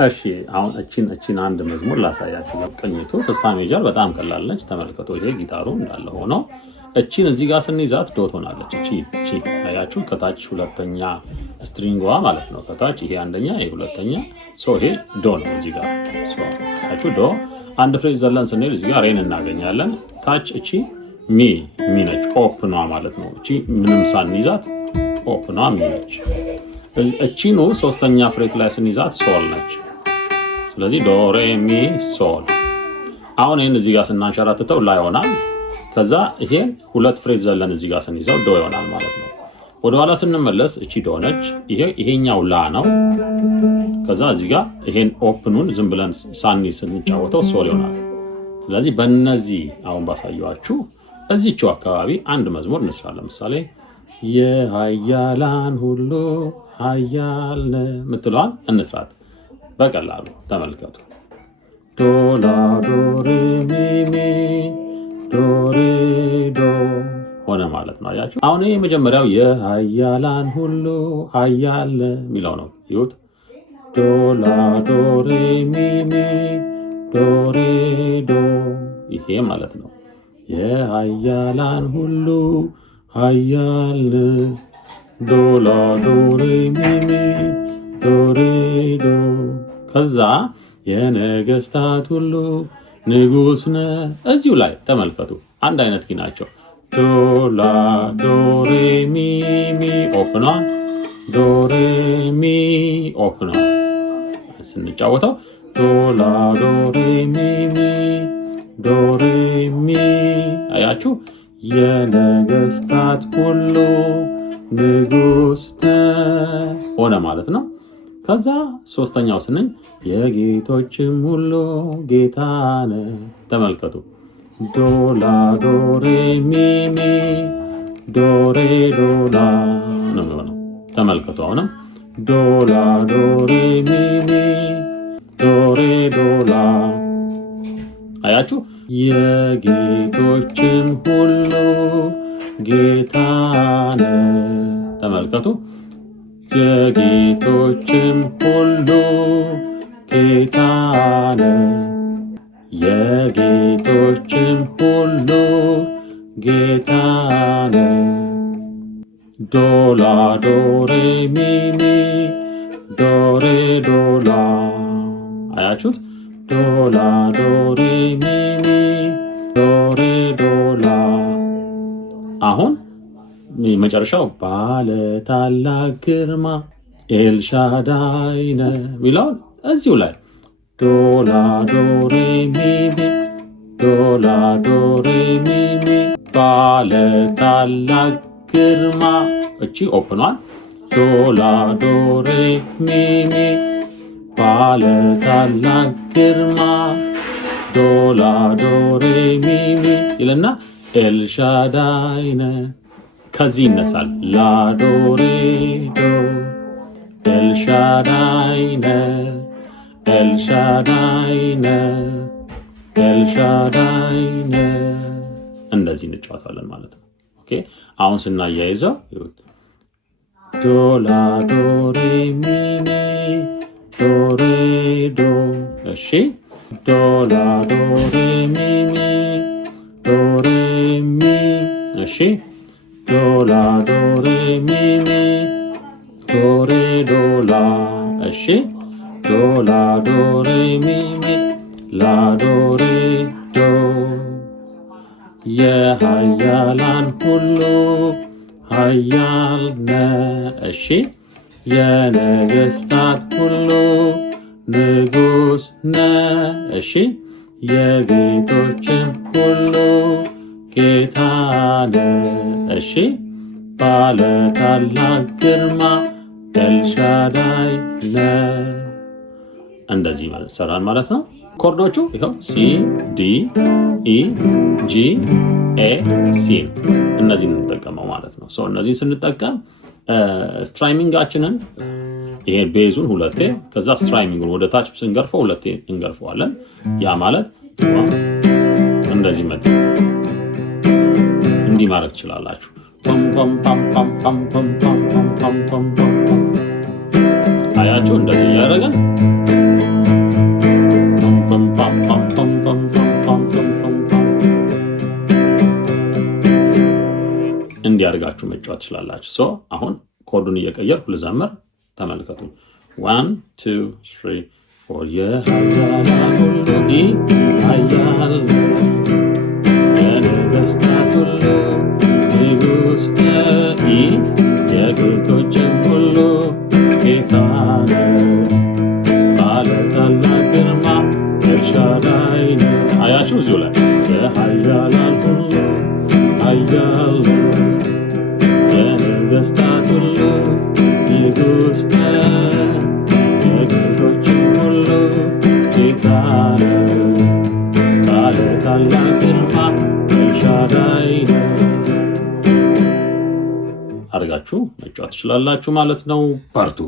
እሺ አሁን እቺን አንድ መዝሙር ላሳያችሁ። ቅኝቱ ተስፋ ሜጀር በጣም ቀላል ነች። ተመልከቱ። ይሄ ጊታሩ እንዳለ ሆኖ እቺን እዚህ ጋር ስንይዛት ዶ ትሆናለች። እቺ አያችሁ፣ ከታች ሁለተኛ ስትሪንግዋ ማለት ነው። ከታች ይሄ አንደኛ፣ ይሄ ሁለተኛ፣ ይሄ ዶ ነው። እዚህ ጋር አያችሁ ዶ። አንድ ፍሬዝ ዘለን ስንሄድ እዚህ ጋር ሬን እናገኛለን። ታች እቺ ሚ ነች፣ ኦፕኗ ማለት ነው። እቺ ምንም ሳንይዛት ኦፕኗ ሚ ነች። እቺኑ ሶስተኛ ፍሬት ላይ ስንይዛት ሶል ነች። ስለዚህ ዶ ሬ ሚ ሶል። አሁን ይሄን እዚህ ጋር ስናንሸራትተው ላ ይሆናል። ከዛ ይሄን ሁለት ፍሬት ዘለን እዚህ ጋር ስንይዘው ዶ ይሆናል ማለት ነው። ወደ ኋላ ስንመለስ እቺ ዶ ነች። ይሄኛው ላ ነው። ከዛ እዚህ ጋር ይሄን ኦፕኑን ዝም ብለን ሳንይዝ ስንጫወተው ሶል ይሆናል። ስለዚህ በእነዚህ አሁን ባሳየኋችሁ እዚህው አካባቢ አንድ መዝሙር እንስራ። ለምሳሌ የኃያላን ሁሉ ኃያል ምትለዋል እንስራት በቀላሉ ተመልከቱ። ዶ ላ ዶ ሬ ሚ ሚ ዶ ሬ ዶ ሆነ ማለት ነው። አያችሁ አሁን ይሄ መጀመሪያው የኃያላን ሁሉ ኃያል የሚለው ነው። ይሁት ዶ ላ ዶ ሬ ሚ ሚ ዶ ሬ ዶ ይሄ ማለት ነው። የኃያላን ሁሉ ኃያል ዶ ላ ዶ ሬ ሚ ሚ ዶ ሬ ዶ። ከዛ የነገስታት ሁሉ ንጉስ ነ እዚሁ ላይ ተመልከቱ። አንድ አይነት ኪ ናቸው። ዶ ላ ዶ ሬ ሚ ሚ ኦፕኗ ዶ ሬ ሚ ኦፕኗ ስንጫወተው ዶ ላ ዶ ሬ ሚ ሚ ዶ ሬ ሚ። አያችሁ የነገስታት ሁሉ ንጉስ ሆነ ማለት ነው። ከዛ ሶስተኛው ስንል የጌቶችም ሁሉ ጌታ ነህ። ተመልከቱ ዶ ላ ዶ ሬ ሚ ሚ ዶ ሬ ዶ ላ ነው የሚሆነው። ተመልከቱ አሁንም ዶ ላ ዶ ሬ ሚ ሚ ዶ ሬ ዶ ላ። አያችሁ የጌቶችም ሁሉ ጌታ ነህ። ተመልከቱ የጌቶችም ሁሉ ጌታ ነህ። የጌቶችም ሁሉ ጌታ ነህ። ዶ ላ ዶ ሬ ሚ ሚ ዶ ሬ ዶ ላ። አያችሁት ዶ ላ ዶ ሬ ሚ ሚ ዶ ሬ ዶ ላ። አሁን መጨረሻው ባለ ታላቅ ግርማ ኤልሻዳይ ነህ የሚለውን እዚሁ ላይ ዶ ላ ዶ ሬ ሚ ሚ ዶ ላ ዶ ሬ ሚ ሚ ባለ ታላቅ ግርማ እቺ ኦፕኗል። ዶ ላ ዶ ሬ ሚ ሚ ባለ ታላቅ ግርማ ዶ ላ ዶ ሬ ሚ ሚ ይልና ኤልሻዳይ ነህ። ከዚህ ይነሳል ላ ዶ ሬ ዶ ኤልሻዳይ ነህ ኤልሻዳይ ነህ ኤልሻዳይ ነህ። እንደዚህ እንጫወታለን ማለት ነው። ኦኬ አሁን ስናያይዘው ዶ ላ ዶ ሬ ሚ ሚ ዶ ሬ ዶ። እሺ ዶ ላ ዶ ሬ ሚ ሚ ዶ ሬ ሚ። እሺ ዶ ላ ዶ ሬ ሚ ሚ ዶ ሬ ዶ ላ። እሺ ዶ ላ ዶ ሬ ሚ ሚ ላ ዶ ሬ ዶ። የኃያላን ሁሉ ኃያል ነህ። እሺ የነገስታት ሁሉ ንጉስ ነህ። እሺ የጌቶችም ሁሉ ጌታ ነህ። እሺ ባለ ታላቅ ግርማ ኤልሻዳይ ነህ። እንደዚህ ማለት ሰራን ማለት ነው። ኮርዶቹ ይኸው ሲ ዲ ኢ ጂ ኤ ሲ እነዚህን እንጠቀመው ማለት ነው። እነዚህን ስንጠቀም ስትራይሚንጋችንን ይሄ ቤዙን ሁለቴ ከዛ ስትራይሚንጉን ወደ ታች ስንገርፈው ሁለቴ እንገርፈዋለን። ያ ማለት እንደዚህ መጥ እንዲህ ማድረግ ትችላላችሁ። አያችሁ እንደዚህ ያደረገን አድርጋችሁ መጫወት ትችላላችሁ። አሁን ኮዱን እየቀየርኩ ልዘምር፣ ተመልከቱ። 1 2 3 4 የኃያላን ሁሉ ኃያል የነገሥታት ሁሉ ንጉሥ የጌቶችም ሁሉ ጌታ ባለ ታላቅ ግርማ ኤልሻዳይ አያችሁ እዚሁ ላይ የኃያላን ሁሉ ኃያል የነገሥታት ሁሉ ንጉሥ የጌቶችም ሁሉ ጌታ ባለ ታላቅ ግርማ ኤልሻዳይ አድርጋችሁ መጫወት ትችላላችሁ ማለት ነው። ፓርቱ